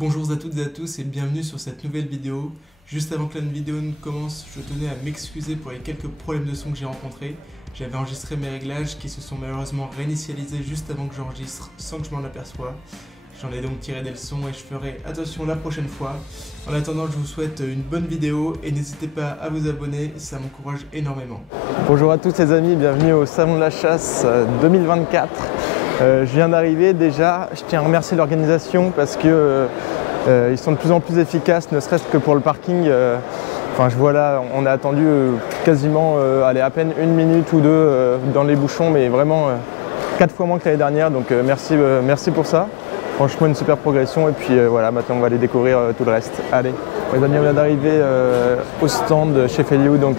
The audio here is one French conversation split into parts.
Bonjour à toutes et à tous et bienvenue sur cette nouvelle vidéo. Juste avant que la vidéo ne commence, je tenais à m'excuser pour les quelques problèmes de son que j'ai rencontrés. J'avais enregistré mes réglages qui se sont malheureusement réinitialisés juste avant que j'enregistre sans que je m'en aperçoive. J'en ai donc tiré des leçons et je ferai attention la prochaine fois. En attendant, je vous souhaite une bonne vidéo et n'hésitez pas à vous abonner, ça m'encourage énormément. Bonjour à tous les amis, bienvenue au Salon de la Chasse 2024. Je viens d'arriver déjà, je tiens à remercier l'organisation parce que ils sont de plus en plus efficaces, ne serait-ce que pour le parking. Enfin, je vois là, on a attendu quasiment à peine une minute ou deux dans les bouchons, mais vraiment 4 fois moins que l'année dernière, donc merci pour ça. Franchement, une super progression et puis voilà, maintenant on va aller découvrir tout le reste. Allez, les amis, on vient d'arriver au stand chez Feliu, donc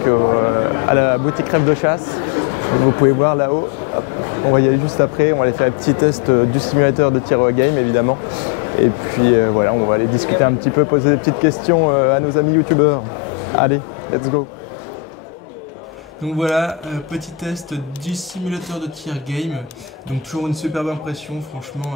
à la boutique Rêve de Chasse. Vous pouvez voir là-haut, on va y aller juste après, on va aller faire un petit test du simulateur de tir game évidemment. Et puis voilà, on va aller discuter un petit peu, poser des petites questions à nos amis youtubeurs. Allez, let's go! Donc voilà, petit test du simulateur de tir game. Donc toujours une superbe impression, franchement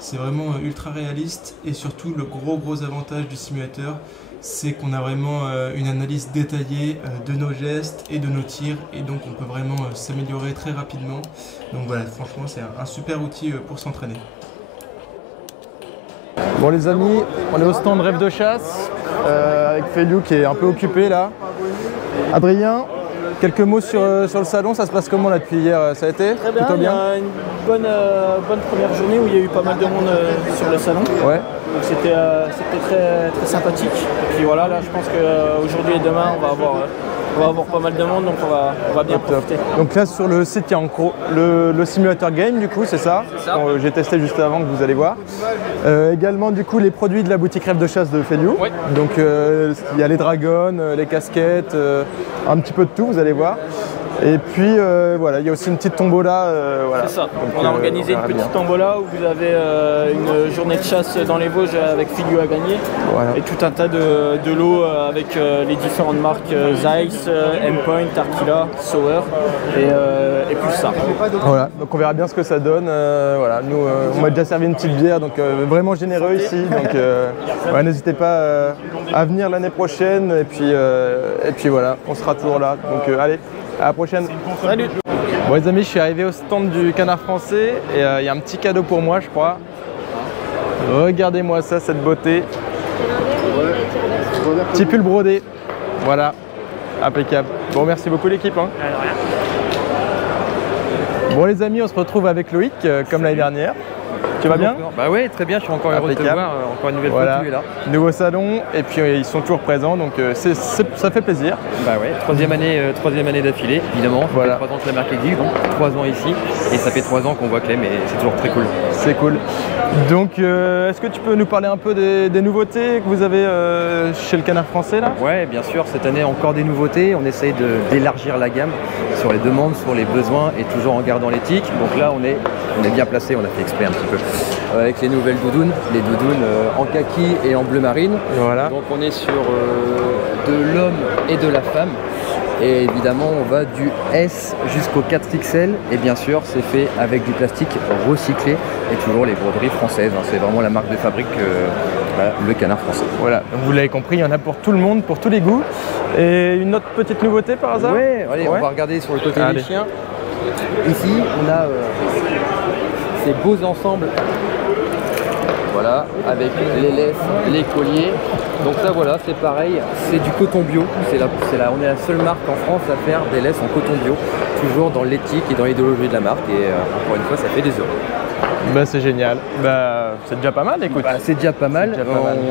c'est vraiment ultra réaliste. Et surtout le gros avantage du simulateur, c'est qu'on a vraiment une analyse détaillée de nos gestes et de nos tirs. Et donc on peut vraiment s'améliorer très rapidement. Donc voilà, franchement c'est un super outil pour s'entraîner. Bon les amis, on est au stand Rêve de Chasse avec Feliu qui est un peu occupé là. Adrien, quelques mots sur le salon, ça se passe comment là depuis hier? Ça a été très bien, plutôt bien. Il y a une bonne première journée où il y a eu pas mal de monde sur le salon. Ouais. Donc c'était très sympathique. Et puis voilà, là je pense qu'aujourd'hui et demain on va avoir pas mal de monde, donc on va bien profiter. Donc là sur le site il y a en gros le simulateur game du coup, c'est ça, j'ai testé juste avant que vous allez voir. Également du coup les produits de la boutique Rêve de Chasse de Feliu. Ouais. Donc il y a les dragons, les casquettes, un petit peu de tout, vous allez voir. Et puis voilà, il y a aussi une petite tombola. Voilà. C'est ça, donc, on a organisé une petite tombola où vous avez une journée de chasse dans les Vosges avec Feliu à gagner. Voilà. Et tout un tas de lots avec les différentes marques Zeiss, M-Point, Arkila, Sauer et plus ça. Voilà, donc on verra bien ce que ça donne. Voilà, nous on m'a déjà servi une petite bière, donc vraiment généreux ici. Donc ouais, n'hésitez pas à venir l'année prochaine et puis voilà, on sera toujours là. Donc allez, à la prochaine. Salut. Bon les amis, je suis arrivé au stand du Canard Français et il y a un petit cadeau pour moi je crois. Regardez-moi ça, cette beauté. Petit pull brodé. Voilà, impeccable. Bon, merci beaucoup l'équipe. Hein. Bon les amis, on se retrouve avec Loïc comme l'année dernière. Tu vas bien? Bah ouais, très bien, je suis encore heureux de te voir, encore une nouvelle fois que tu es là. Nouveau salon, et puis ils sont toujours présents, donc ça fait plaisir. Bah ouais, troisième année d'affilée, évidemment. Voilà. Ça fait 3 ans que la marque existe, donc 3 ans ici, et ça fait 3 ans qu'on voit Clem, et c'est toujours très cool. C'est cool. Donc est-ce que tu peux nous parler un peu des nouveautés que vous avez chez le Canard Français là? Ouais, bien sûr, cette année encore des nouveautés, on essaye d'élargir la gamme sur les demandes, sur les besoins, et toujours en gardant l'éthique. Donc là on est bien placé, on a fait exprès un petit peu. Avec les nouvelles doudounes, les doudounes en kaki et en bleu marine. Voilà. Donc on est sur de l'homme et de la femme. Et évidemment on va du S jusqu'au 4XL et bien sûr c'est fait avec du plastique recyclé et toujours les broderies françaises. C'est vraiment la marque de fabrique le Canard Français. Voilà, donc vous l'avez compris, il y en a pour tout le monde, pour tous les goûts. Et une autre petite nouveauté par hasard? Ouais, allez, on va regarder sur le côté des chiens. Ici on a ces beaux ensembles. Voilà, avec les laisses, les colliers. Donc ça voilà, c'est pareil, c'est du coton bio. On est la seule marque en France à faire des laisses en coton bio, toujours dans l'éthique et dans l'idéologie de la marque. Et encore une fois, ça fait des euros. Bah, c'est génial. Bah, c'est déjà pas mal, écoute. Bah, c'est déjà pas mal.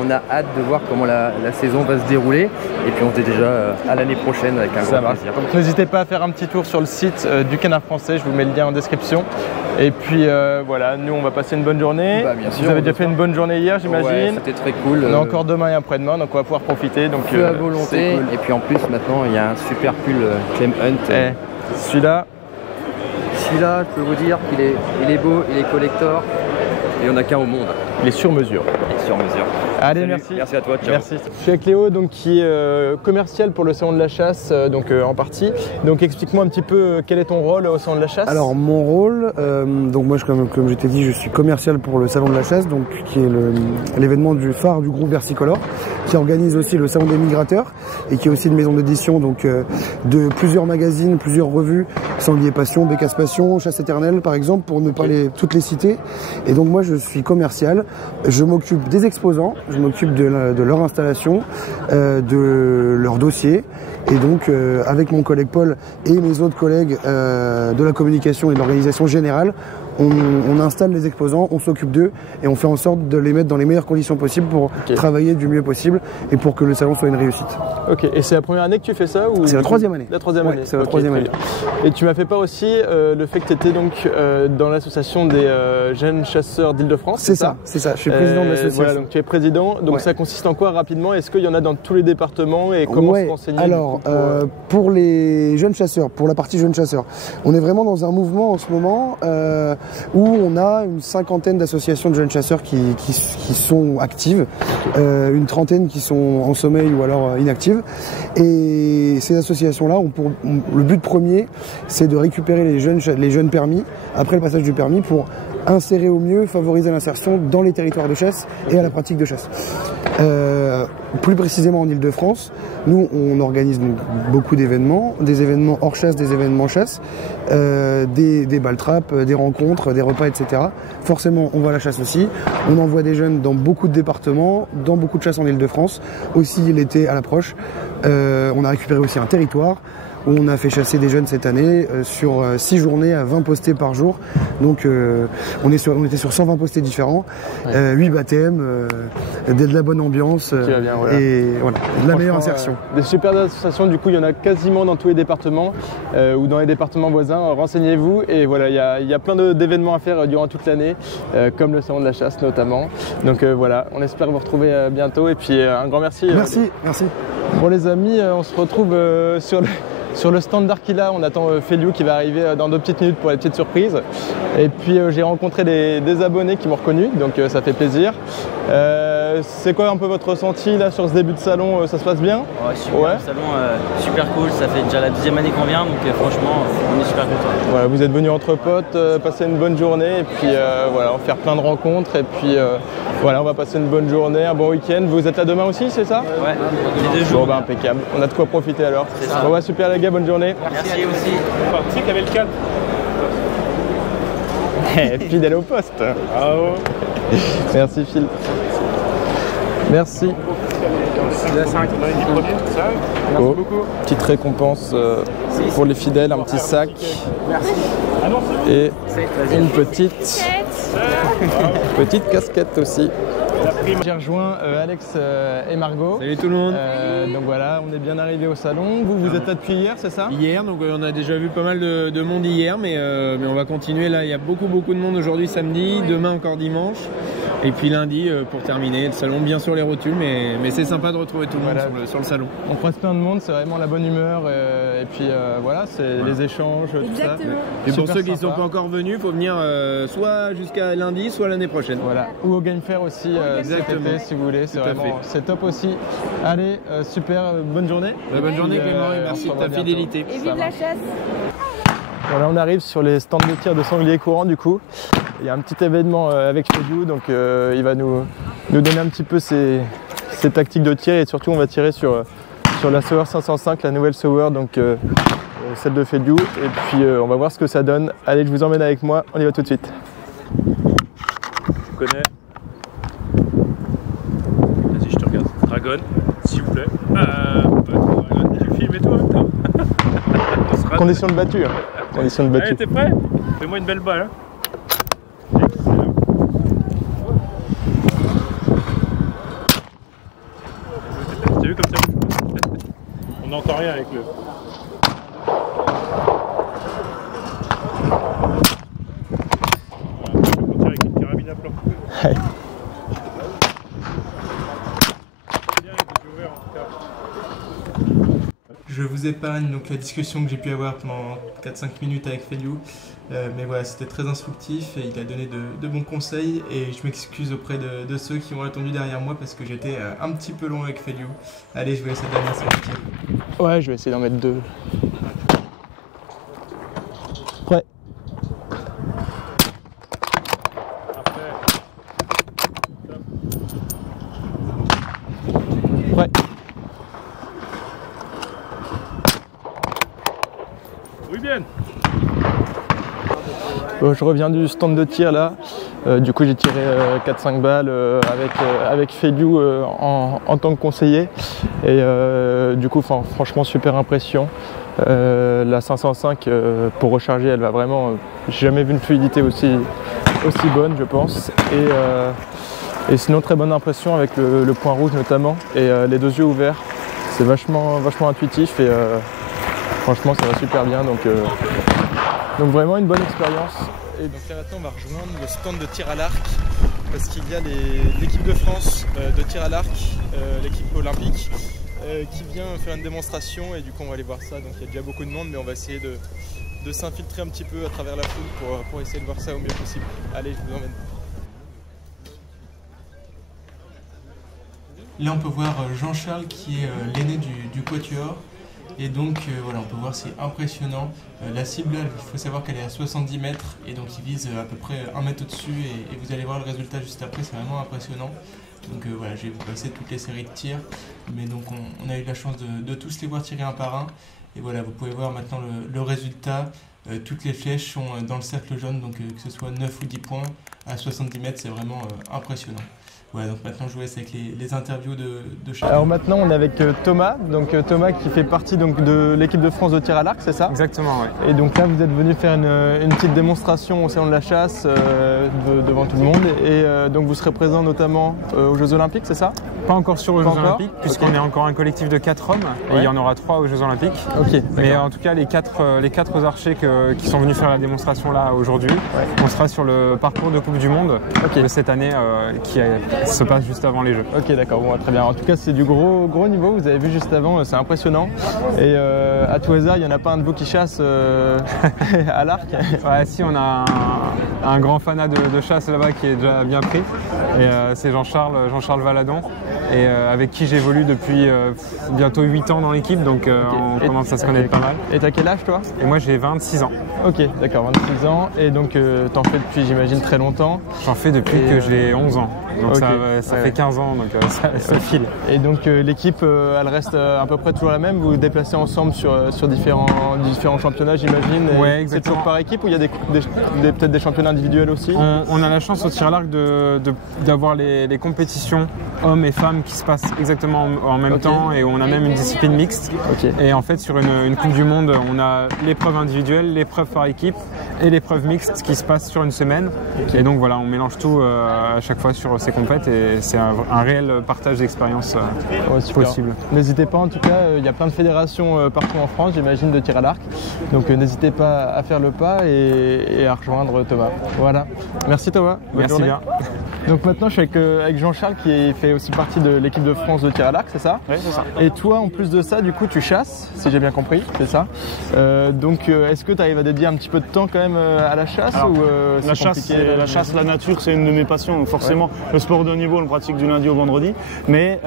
On a hâte de voir comment la saison va se dérouler. Et puis on se dit déjà à l'année prochaine avec un grand plaisir. Donc n'hésitez pas à faire un petit tour sur le site du Canard Français. Je vous mets le lien en description. Et puis voilà, nous on va passer une bonne journée. Bah, bien sûr, vous avez déjà fait une bonne journée hier, j'imagine. Ouais, c'était très cool. On a encore demain et après-demain, donc on va pouvoir profiter. Donc à volonté. Cool. Et puis en plus maintenant il y a un super pull Clem Hunt. Celui-là, je peux vous dire qu'il est beau, il est collector. Et il n'y en a qu'un au monde. Il est sur mesure. sur mesure. Allez, Salut, merci. Merci à toi, ciao. Merci. Je suis avec Léo, donc, qui est commercial pour le salon de la chasse, en partie. Donc explique-moi un petit peu quel est ton rôle au salon de la chasse. Alors mon rôle, donc moi comme je t'ai dit, je suis commercial pour le salon de la chasse, donc qui est l'événement du phare du groupe Versicolor, qui organise aussi le salon des migrateurs et qui est aussi une maison d'édition donc de plusieurs magazines, plusieurs revues, Sanglier Passion, Bécasse Passion, Chasse Éternelle par exemple, pour ne pas toutes les citer. Et donc moi je suis commercial, je m'occupe des exposants, je m'occupe de leur installation, de leur dossier. Et donc avec mon collègue Paul et mes autres collègues de la communication et de l'organisation générale, on installe les exposants, on s'occupe d'eux et on fait en sorte de les mettre dans les meilleures conditions possibles pour travailler du mieux possible et pour que le salon soit une réussite. Ok, et c'est la première année que tu fais ça ou... C'est la troisième année. La troisième année. C'est la troisième année. Et tu m'as fait part aussi le fait que tu étais donc dans l'association des jeunes chasseurs d'Île-de-France. C'est ça, c'est ça. Je suis président de l'association. Voilà, donc tu es président. Donc ça consiste en quoi rapidement? Est-ce qu'il y en a dans tous les départements et comment se renseigner? Alors, pour les jeunes chasseurs, pour la partie jeunes chasseurs, on est vraiment dans un mouvement en ce moment où on a une cinquantaine d'associations de jeunes chasseurs qui sont actives, une trentaine qui sont en sommeil ou alors inactives. Et ces associations-là ont le but premier, c'est de récupérer les jeunes permis après le passage du permis pour insérer au mieux, favoriser l'insertion dans les territoires de chasse et à la pratique de chasse. Plus précisément en Île-de-France, nous on organise donc beaucoup d'événements, des événements hors chasse, des événements chasse, des balles-trappes, des rencontres, des repas, etc. Forcément on va à la chasse aussi, on envoie des jeunes dans beaucoup de départements, dans beaucoup de chasses en Île-de-France, aussi l'été à l'approche. On a récupéré aussi un territoire où on a fait chasser des jeunes cette année sur 6 journées à 20 postés par jour. Donc on était sur 120 postés différents, 8 baptêmes, de la bonne ambiance et voilà, de la meilleure insertion. Des super associations, du coup il y en a quasiment dans tous les départements ou dans les départements voisins. Renseignez-vous et voilà, il y a plein d'événements à faire durant toute l'année, comme le salon de la chasse notamment. Donc voilà, on espère vous retrouver bientôt et puis un grand merci. Merci. Bon les amis, on se retrouve sur le stand d'Arkila. On attend Feliu qui va arriver dans 2 petites minutes pour les petites surprises. Et puis j'ai rencontré des abonnés qui m'ont reconnu, donc ça fait plaisir. C'est quoi un peu votre ressenti là sur ce début de salon? Ça se passe bien? Super, le salon super cool, ça fait déjà la 2e année qu'on vient, donc franchement on est super contents. Voilà, vous êtes venus entre potes, passer une bonne journée et puis voilà, on va faire plein de rencontres et puis voilà, on va passer une bonne journée, un bon week-end. Vous êtes là demain aussi, c'est ça? Ouais, les 2 jours. Bon bah impeccable, on a de quoi profiter alors. Bon bah super les gars, bonne journée. Merci aussi. Parti qui avait le cadre. Fidèle au poste. Bravo. Merci Phil. Merci. Merci beaucoup. Petite récompense pour les fidèles, un petit sac et une petite casquette aussi. J'ai rejoint Alex et Margot. Salut tout le monde. Donc voilà, on est bien arrivé au salon. Vous êtes là depuis hier, c'est ça? Hier, donc on a déjà vu pas mal de monde hier, mais on va continuer. Là, il y a beaucoup de monde aujourd'hui samedi, demain encore dimanche. Et puis lundi pour terminer le salon, bien sur les rotules, mais c'est sympa de retrouver tout le monde sur le salon. On croise plein de monde, c'est vraiment la bonne humeur et puis voilà, c'est les échanges, tout ça. Et pour ceux qui ne sont pas encore venus, il faut venir soit jusqu'à lundi, soit l'année prochaine. Voilà, ou au Game Fair aussi cet été si vous voulez, c'est top aussi. Allez, super, bonne journée. Bonne journée Clément et merci de ta fidélité. Et vive la chasse. Voilà, on arrive sur les stands de tir de sanglier courant du coup. Il y a un petit événement avec Feliu, donc il va nous donner un petit peu ses tactiques de tir et surtout on va tirer sur la Sauer 505, la nouvelle Sauer, donc celle de Feliu, et puis on va voir ce que ça donne. Allez, je vous emmène avec moi, on y va tout de suite. Je connais. Vas-y, je te regarde. Dragon, s'il vous plaît. Tu filmes et tout en même temps. Condition de battue. Hein. Condition de battue. Allez, t'es prêt? Fais-moi une belle balle. Hein. T'as vu comme ça? On n'entend rien avec le... Voilà, on tire avec une carabine à plan. Ouais. je vous épargne donc la discussion que j'ai pu avoir pendant 4-5 minutes avec Feliu. Mais voilà, c'était très instructif et il a donné de bons conseils et je m'excuse auprès de ceux qui ont attendu derrière moi parce que j'étais un petit peu long avec Feliu. Allez, je vous laisse la dernière série. Ouais, je vais essayer d'en mettre 2. Prêt. Prêt. Oui, bien. Je reviens du stand de tir là, du coup j'ai tiré 4-5 balles avec Feliu en tant que conseiller et du coup franchement super impression. La 505 pour recharger elle va vraiment, j'ai jamais vu une fluidité aussi bonne je pense et sinon très bonne impression avec le point rouge notamment et les 2 yeux ouverts, c'est vachement intuitif et franchement ça va super bien donc vraiment une bonne expérience. Et donc là maintenant on va rejoindre le stand de tir à l'arc parce qu'il y a l'équipe de France de tir à l'arc, l'équipe olympique qui vient faire une démonstration et du coup on va aller voir ça. Donc il y a déjà beaucoup de monde mais on va essayer de s'infiltrer un petit peu à travers la foule pour essayer de voir ça au mieux possible. Allez, je vous emmène. Là on peut voir Jean-Charles qui est l'aîné du quatuor. Et donc voilà, on peut voir c'est impressionnant. La cible, il faut savoir qu'elle est à 70 mètres et donc il vise à peu près 1 mètre au-dessus et vous allez voir le résultat juste après, c'est vraiment impressionnant. Donc voilà, je vais vous passer toutes les séries de tirs, mais donc on a eu la chance de tous les voir tirer un par un. Et voilà, vous pouvez voir maintenant le résultat. Toutes les flèches sont dans le cercle jaune, donc que ce soit 9 ou 10 points à 70 mètres, c'est vraiment impressionnant. Voilà, donc maintenant je vous laisse avec les interviews de chacun. Alors maintenant on est avec Thomas, donc Thomas qui fait partie donc, de l'équipe de France de tir à l'arc, c'est ça? Exactement, oui. Et donc là vous êtes venu faire une petite démonstration au salon de la chasse devant tout le monde et donc vous serez présent notamment aux Jeux Olympiques, c'est ça? Pas encore sur les Jeux Olympiques, puisqu'on est encore un collectif de 4 hommes et il y en aura 3 aux Jeux Olympiques. Okay, mais en tout cas les quatre archers qui sont venus faire la démonstration là aujourd'hui, on sera sur le parcours de Coupe du Monde de cette année qui se passe juste avant les Jeux. Ok, d'accord, bon, très bien. En tout cas, c'est du gros niveau, vous avez vu juste avant, c'est impressionnant. Et à tout hasard, il n'y en a pas un de vous qui chasse à l'arc? Ouais, si, on a un grand fanat de chasse là-bas qui est déjà bien pris. Et c'est Jean-Charles Valadon, et avec qui j'évolue depuis bientôt 8 ans dans l'équipe, donc on commence à se connaître pas mal. Et t'as quel âge toi? Et moi j'ai 26 ans. Ok, d'accord, 26 ans. Et donc t'en fais depuis, j'imagine, très longtemps? J'en fais depuis que j'ai 11 ans. Donc ça fait 15 ans, donc ça file. Et donc l'équipe, elle reste à peu près toujours la même? Vous vous déplacez ensemble sur différents championnats, j'imagine? Ouais, exactement. C'est toujours par équipe ou il y a peut-être des championnats individuels aussi? On a la chance au tir à l'arc d'avoir les compétitions hommes et femmes qui se passent exactement en même temps, et on a même une discipline mixte. Et en fait sur une Coupe du Monde, on a l'épreuve individuelle, l'épreuve par équipe et l'épreuve mixte qui se passe sur une semaine. Et donc voilà, on mélange tout à chaque fois sur ces compètes et c'est un réel partage d'expérience possible. N'hésitez pas, en tout cas, il y a plein de fédérations partout en France, j'imagine, de tir à l'arc. Donc n'hésitez pas à faire le pas et à rejoindre Thomas. Voilà. Merci Thomas. Bonne journée. Bien. Donc maintenant, je suis avec Jean-Charles qui fait aussi partie de l'équipe de France de tir à l'arc, c'est ça? Oui, c'est ça. Et toi, en plus de ça, du coup, tu chasses, si j'ai bien compris, c'est ça? Donc, est-ce que tu arrives à dédier un petit peu de temps quand même à la chasse? Alors, ou la chasse, la nature, c'est une de mes passions. Donc forcément, le sport de haut niveau, on le pratique du lundi au vendredi. Mais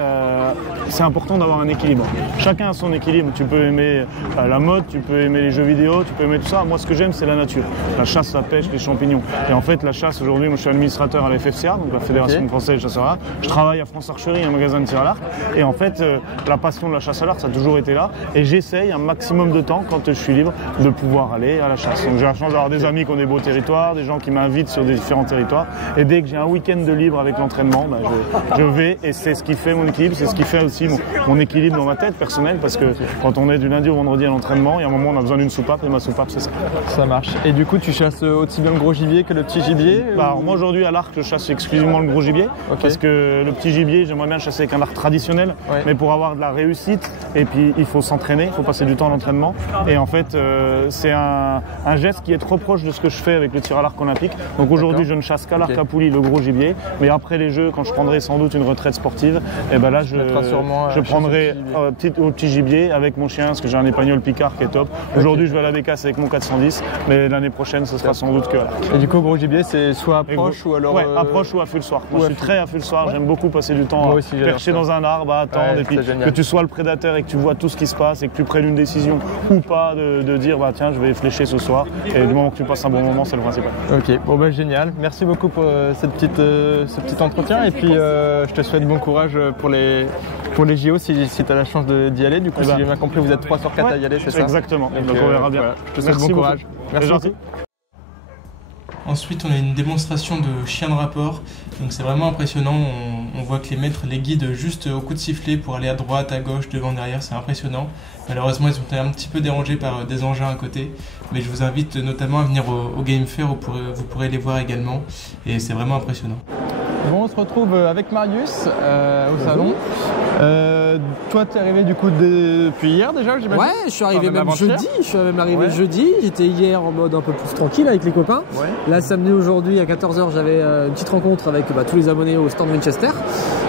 c'est important d'avoir un équilibre. Chacun a son équilibre. Tu peux aimer la mode, tu peux aimer les jeux vidéo, tu peux aimer tout ça. Moi, ce que j'aime, c'est la nature. La chasse, la pêche, les champignons. Et en fait, la chasse, aujourd'hui, moi, je suis administrateur à la FFCA, donc la Fédération française des chasseurs à l'arc. Je travaille à France Archerie, un magasin de tir à l'arc. Et en fait, la passion de la chasse à l'arc, ça a toujours été là. Et j'essaye un maximum de temps, quand je suis libre, de pouvoir aller à la chasse. Donc j'ai la chance d'avoir des amis qui ont des beaux territoires, des gens qui m'invitent sur des différents territoires. Et dès que j'ai un week-end de libre avec l'entraînement, je vais, et c'est ce qui fait mon équilibre, c'est ce qui fait aussi mon équilibre dans ma tête personnelle, parce que quand on est du lundi au vendredi à l'entraînement, il y a un moment où on a besoin d'une soupape, et ma soupape, c'est ça. Ça marche. Et du coup, tu chasses aussi bien le gros gibier que le petit gibier? Alors moi aujourd'hui à l'arc, je chasse exclusivement exclusivement le gros gibier, parce que le petit gibier, j'aimerais bien chasser avec un arc traditionnel, mais pour avoir de la réussite, et puis il faut s'entraîner, il faut passer du temps à l'entraînement, et en fait c'est un geste qui est trop proche de ce que je fais avec le tir à l'arc olympique. Donc aujourd'hui je ne chasse qu'à l'arc à poulie, le gros gibier, mais après les Jeux, quand je prendrai sans doute une retraite sportive, et ben là je prendrai au petit gibier avec mon chien, parce que j'ai un épagnol Picard qui est top. Aujourd'hui je vais à la bécasse avec mon 410, mais l'année prochaine ce sera sans doute que à l'arc. Et du coup gros gibier c'est soit approche ou alors... Ouais, approche ou à feu le soir. Moi je suis très à feu le soir, j'aime beaucoup passer du temps perché dans un arbre, à attendre, et puis que tu sois le prédateur et que tu vois tout ce qui se passe et que tu prennes une décision ou pas de dire bah tiens je vais flécher ce soir, et du moment que tu passes un bon moment c'est le principal. Ok, bon bah génial, merci beaucoup pour ce petit entretien, et puis je te souhaite bon courage pour les JO si tu as la chance d'y aller. Du coup, si j'ai bien compris, vous êtes 3 sur 4 à y aller, c'est ça? Exactement, donc on verra bien. Voilà. Je te souhaite bon courage. Merci beaucoup. Ensuite, on a une démonstration de chien de rapport. Donc c'est vraiment impressionnant. On voit que les maîtres les guident juste au coup de sifflet pour aller à droite, à gauche, devant, derrière. C'est impressionnant. Malheureusement, ils ont été un petit peu dérangés par des engins à côté. Mais je vous invite notamment à venir au Game Fair où vous pourrez les voir également. Et c'est vraiment impressionnant. Bon, on se retrouve avec Marius au salon. Toi, tu es arrivé du coup depuis hier déjà, j'imagine? Ouais, je suis arrivé même jeudi. Je suis même arrivé jeudi. J'étais hier en mode un peu plus tranquille avec les copains. Ouais. Là, samedi, aujourd'hui, à 14h, j'avais une petite rencontre avec tous les abonnés au stand Winchester.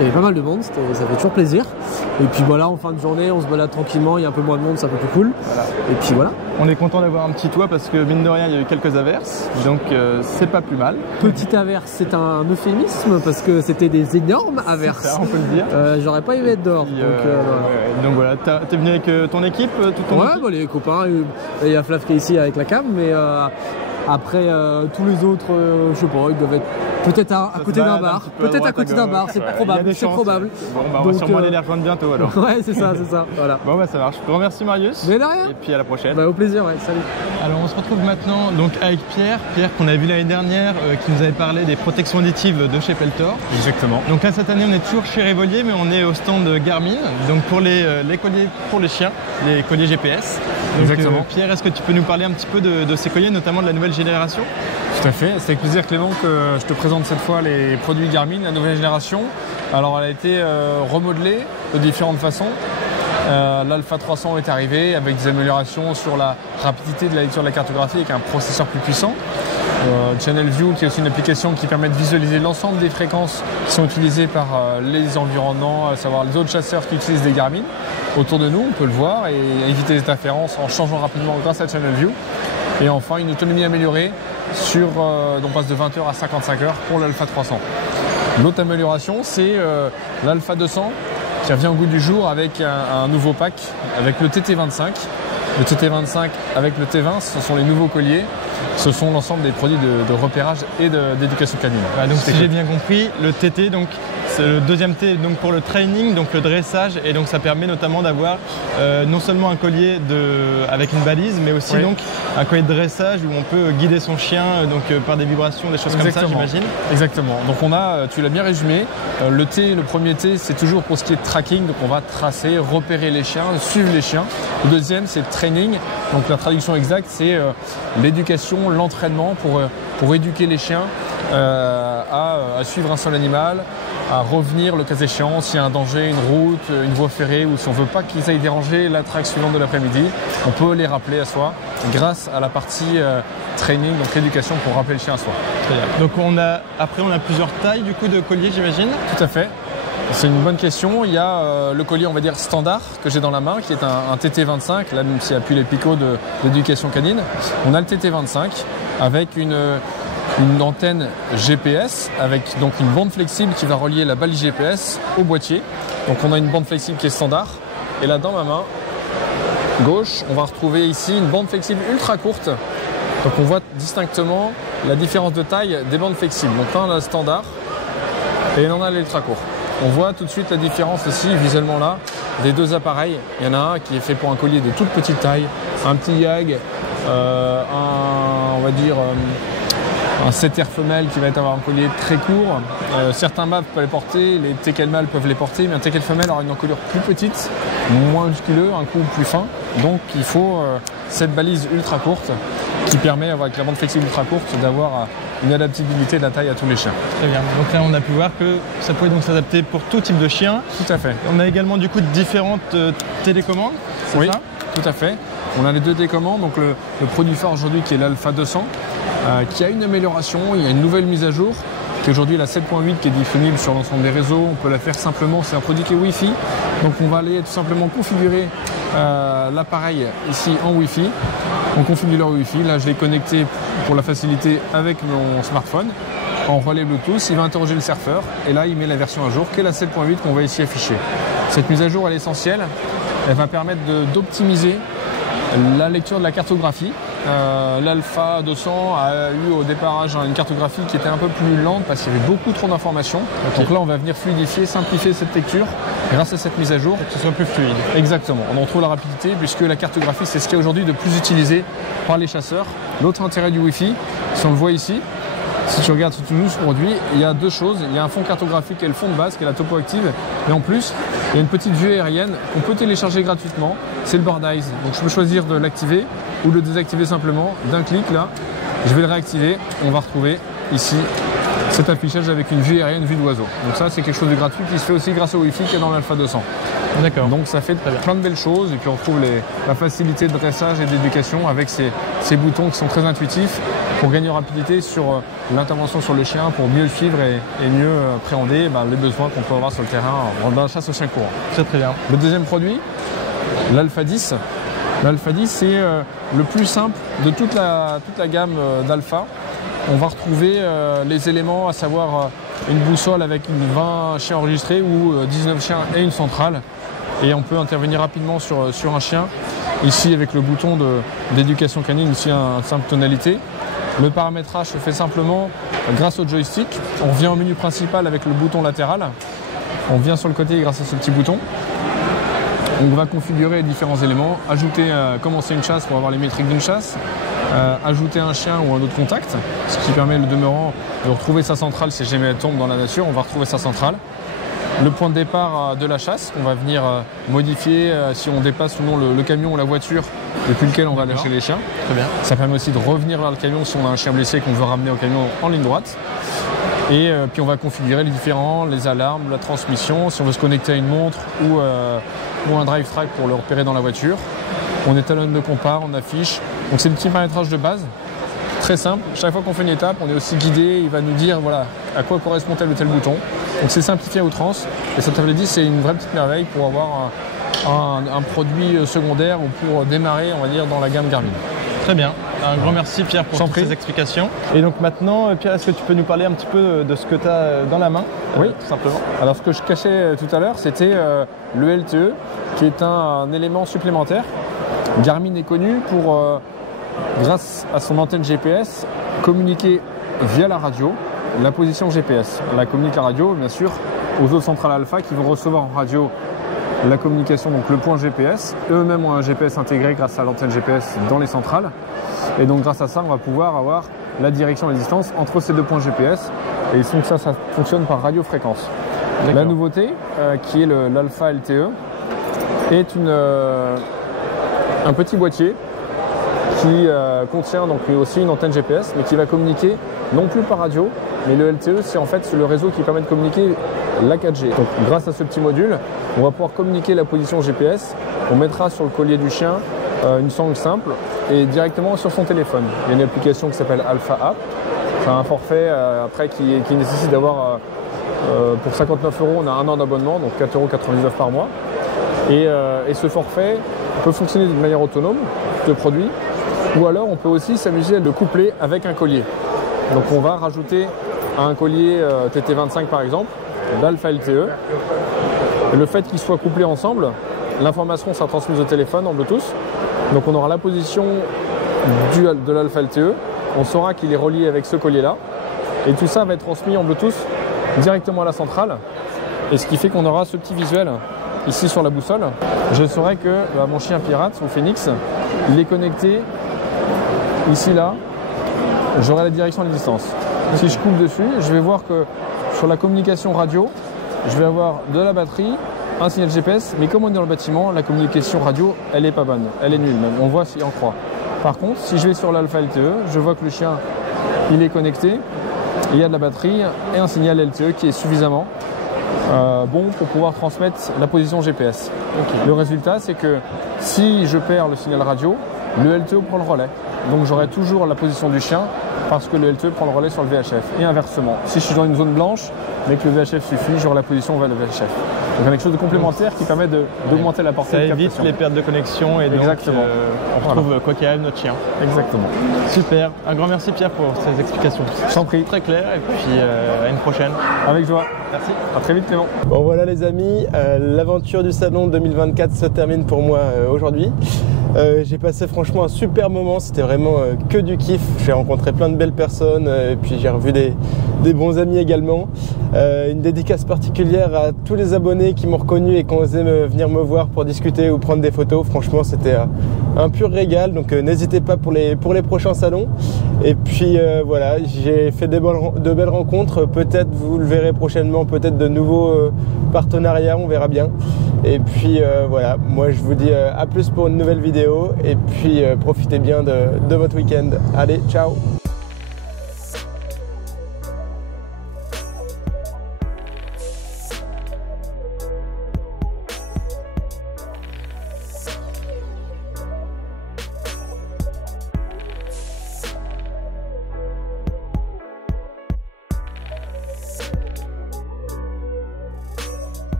Il y avait pas mal de monde, ça fait toujours plaisir. Et puis voilà, en fin de journée, on se balade tranquillement. Il y a un peu moins de monde, c'est un peu plus cool. Voilà. Et puis voilà. On est content d'avoir un petit toit parce que mine de rien, il y a eu quelques averses. Donc c'est pas plus mal. Petite averse, c'est un euphémisme parce que c'était des énormes averses. Ça, on peut le dire. J'aurais pas aimé être dehors. Donc voilà, t'es venu avec ton équipe, tout ton équipe? Bah, les copains, il y a Flav qui est ici avec la cam, mais après tous les autres, je sais pas, ils doivent être peut-être à côté d'un bar. Peut-être à côté d'un bar, c'est probable. C'est probable. Bon, bah, on va sûrement aller les rejoindre bientôt alors. Ouais, c'est ça, c'est ça. Voilà. Bon, bah ça marche. Je te remercie Marius. Mais de rien. Et puis à la prochaine. Bah, au plaisir, ouais. Salut. Alors on se retrouve maintenant donc avec Pierre qu'on a vu l'année dernière, qui nous avait parlé des protections auditives de chez Peltor. Exactement. Donc là cette année on est toujours chez Revolier, mais on est au stand Garmin, donc pour les colliers pour les chiens, les colliers GPS. Donc, exactement. Pierre, est-ce que tu peux nous parler un petit peu de ces colliers, notamment de la nouvelle génération? Tout à fait, c'est avec plaisir Clément que je te présente cette fois les produits Garmin, la nouvelle génération. Alors elle a été remodelée de différentes façons. L'Alpha 300 est arrivé avec des améliorations sur la rapidité de la lecture de la cartographie avec un processeur plus puissant. Channel View qui est aussi une application qui permet de visualiser l'ensemble des fréquences qui sont utilisées par les environnements, à savoir les autres chasseurs qui utilisent des Garmin. Autour de nous, on peut le voir et éviter les interférences en changeant rapidement grâce à Channel View. Et enfin une autonomie améliorée sur, on passe de 20 heures à 55 heures pour l'Alpha 300. L'autre amélioration c'est l'Alpha 200 qui revient au goût du jour avec un nouveau pack avec le TT25. Le TT25 avec le T20, ce sont les nouveaux colliers. Ce sont l'ensemble des produits de repérage et d'éducation canine. Voilà, donc si j'ai bien compris, le TT, donc c'est le deuxième T donc pour le training, donc le dressage, et donc ça permet notamment d'avoir non seulement un collier avec une balise, mais aussi donc un collier de dressage où on peut guider son chien par des vibrations, des choses comme ça, j'imagine. Exactement. Donc on a, tu l'as bien résumé, le premier T, c'est toujours pour ce qui est de tracking, donc on va tracer, repérer les chiens, suivre les chiens. Le deuxième, c'est training, donc la traduction exacte, c'est l'éducation, l'entraînement pour éduquer les chiens à suivre un seul animal, à revenir le cas échéant s'il y a un danger, une route, une voie ferrée, ou si on ne veut pas qu'ils aillent déranger la traque suivante de l'après-midi, on peut les rappeler à soi grâce à la partie training, donc l'éducation pour rappeler le chien à soi. Donc après on a plusieurs tailles du coup de collier, j'imagine? Tout à fait. C'est une bonne question. Il y a le collier, on va dire, standard que j'ai dans la main, qui est un TT25, là même s'il n'y a plus les picots de l'éducation canine. On a le TT25 avec une antenne GPS, avec donc une bande flexible qui va relier la balise GPS au boîtier. Donc on a une bande flexible qui est standard. Et là dans ma main gauche, on va retrouver ici une bande flexible ultra courte. Donc on voit distinctement la différence de taille des bandes flexibles. Donc là on a le standard et on a l'ultra court. On voit tout de suite la différence aussi, visuellement là, des deux appareils. Il y en a un qui est fait pour un collier de toute petite taille, un petit YAG, on va dire un setter femelle qui va avoir un collier très court. Certains mâles peuvent les porter, les teckels mâles peuvent les porter, mais un teckel femelle aura une encolure plus petite, moins musculeux, un cou plus fin. Donc il faut cette balise ultra courte qui permet, avec la bande flexible ultra courte, d'avoir une adaptabilité de la taille à tous les chiens. Très bien. Donc là, on a pu voir que ça pouvait donc s'adapter pour tout type de chien. Tout à fait. On a également du coup différentes télécommandes, c'est oui, ça? Tout à fait. On a les 2 télécommandes, donc le produit phare aujourd'hui qui est l'Alpha 200, qui a une amélioration, il y a une nouvelle mise à jour, qui aujourd'hui la 7.8 qui est disponible sur l'ensemble des réseaux. On peut la faire simplement, c'est un produit qui est Wi-Fi, donc on va aller tout simplement configurer l'appareil ici en Wi-Fi. On configure le Wi-Fi, là je l'ai connecté pour la facilité avec mon smartphone. En relais Bluetooth, il va interroger le serveur et là il met la version à jour qui est la 7.8 qu'on va ici afficher. Cette mise à jour elle est essentielle, elle va permettre d'optimiser la lecture de la cartographie. L'Alpha 200 a eu au départage une cartographie qui était un peu plus lente parce qu'il y avait beaucoup trop d'informations. Okay. Donc là on va venir fluidifier, simplifier cette lecture grâce à cette mise à jour. Pour que ce soit plus fluide. Exactement, on en trouve la rapidité puisque la cartographie c'est ce qui est aujourd'hui de plus utilisé par les chasseurs. L'autre intérêt du Wi-Fi, si on le voit ici, si tu regardes tout ce produit, il y a 2 choses. Il y a un fond cartographique qui est le fond de base, qui est la topo active. Et en plus, il y a une petite vue aérienne qu'on peut télécharger gratuitement. C'est le Bird Eyes. Donc je peux choisir de l'activer ou de le désactiver simplement. D'un clic là, je vais le réactiver. On va retrouver ici cet affichage avec une vue aérienne, vue d'oiseau. Donc ça c'est quelque chose de gratuit qui se fait aussi grâce au Wi-Fi qui est dans l'Alpha 200. D'accord. Donc ça fait plein de belles choses et puis on retrouve la facilité de dressage et d'éducation avec ces boutons qui sont très intuitifs pour gagner en rapidité sur l'intervention sur le chien, pour mieux le suivre et mieux appréhender les besoins qu'on peut avoir sur le terrain dans la chasse au chien courant. Très très bien. Le deuxième produit, l'Alpha 10. L'Alpha 10 c'est le plus simple de toute la gamme d'Alpha. On va retrouver les éléments, à savoir une boussole avec 20 chiens enregistrés ou 19 chiens et une centrale. Et on peut intervenir rapidement sur un chien. Ici avec le bouton d'éducation canine, ici un simple tonalité. Le paramétrage se fait simplement grâce au joystick. On vient au menu principal avec le bouton latéral. On vient sur le côté grâce à ce petit bouton. On va configurer différents éléments, ajouter, commencer une chasse pour avoir les métriques d'une chasse, ajouter un chien ou un autre contact, ce qui permet le demeurant de retrouver sa centrale si jamais elle tombe dans la nature, on va retrouver sa centrale. Le point de départ de la chasse, on va venir modifier si on dépasse ou non le camion ou la voiture depuis lequel on va lâcher les chiens. Très bien. Ça permet aussi de revenir vers le camion si on a un chien blessé qu'on veut ramener au camion en ligne droite. Et puis on va configurer les alarmes, la transmission, si on veut se connecter à une montre ou un drive track pour le repérer dans la voiture. On étalonne le compas, on affiche. Donc c'est le petit paramétrage de base, très simple. Chaque fois qu'on fait une étape, on est aussi guidé, il va nous dire voilà, à quoi correspond tel ou tel bouton. Donc c'est simplifié à outrance. Et ça t'avait dit, c'est une vraie petite merveille pour avoir un produit secondaire ou pour démarrer, on va dire, dans la gamme Garmin. Très bien. Un grand merci Pierre pour toutes ces explications. Et donc maintenant, Pierre, est-ce que tu peux nous parler un petit peu de ce que tu as dans la main? Oui, tout simplement. Alors ce que je cachais tout à l'heure, c'était le LTE, qui est un élément supplémentaire. Garmin est connu pour, grâce à son antenne GPS, communiquer via la radio la position GPS. Elle communique la radio, bien sûr, aux autres centrales alpha qui vont recevoir en radio la communication, donc le point GPS. Eux-mêmes ont un GPS intégré grâce à l'antenne GPS dans les centrales. Et donc grâce à ça, on va pouvoir avoir la direction et la distance entre ces 2 points GPS. Et donc ça fonctionne par radiofréquence. La nouveauté, qui est l'Alpha LTE, est un petit boîtier qui contient donc aussi une antenne GPS, mais qui va communiquer non plus par radio, mais le LTE, c'est en fait le réseau qui permet de communiquer la 4G. Donc grâce à ce petit module, on va pouvoir communiquer la position GPS. On mettra sur le collier du chien une sangle simple et directement sur son téléphone. Il y a une application qui s'appelle Alpha App. C'est un forfait après qui nécessite d'avoir, pour 59 €, on a 1 an d'abonnement, donc 4,99 € par mois. Et ce forfait peut fonctionner de manière autonome, de produit, ou alors on peut aussi s'amuser à le coupler avec un collier. Donc on va rajouter un collier TT25 par exemple, d'Alpha LTE. Le fait qu'ils soient couplés ensemble, l'information sera transmise au téléphone en Bluetooth. Donc on aura la position de l'Alpha LTE, on saura qu'il est relié avec ce collier-là. Et tout ça va être transmis en Bluetooth directement à la centrale. Et ce qui fait qu'on aura ce petit visuel ici sur la boussole. Je saurai que mon chien pirate, son Phoenix, il est connecté ici là j'aurai la direction à distance. Si je coupe dessus, je vais voir que sur la communication radio, je vais avoir de la batterie, un signal GPS, mais comme on est dans le bâtiment, la communication radio, elle est pas bonne, elle est nulle même, on voit si on croit. Par contre, si je vais sur l'Alpha LTE, je vois que le chien, il est connecté, il y a de la batterie et un signal LTE qui est suffisamment bon pour pouvoir transmettre la position GPS. Okay. Le résultat, c'est que si je perds le signal radio, le LTE prend le relais. Donc j'aurai toujours la position du chien parce que le LTE prend le relais sur le VHF. Et inversement, si je suis dans une zone blanche, mais que le VHF suffit, j'aurai la position vers le VHF. Donc quelque chose de complémentaire qui permet d'augmenter la portée de captation. Ça évite les pertes de connexion et donc on retrouve quoi qu'il arrive notre chien. Exactement. Super. Un grand merci Pierre pour ces explications. Je t'en prie. Très clair et puis à une prochaine. Avec joie. Merci. À très vite Clément. Bon voilà les amis, l'aventure du salon 2024 se termine pour moi aujourd'hui. J'ai passé franchement un super moment, c'était vraiment que du kiff. J'ai rencontré plein de belles personnes et puis j'ai revu des bons amis également. Une dédicace particulière à tous les abonnés qui m'ont reconnu et qui ont osé venir me voir pour discuter ou prendre des photos. Franchement c'était un pur régal, donc n'hésitez pas pour les prochains salons. Et puis voilà, j'ai fait de belles rencontres, peut-être vous le verrez prochainement, peut-être de nouveaux partenariats, on verra bien. Et puis voilà, moi je vous dis à plus pour une nouvelle vidéo et puis profitez bien de votre week-end. Allez, ciao!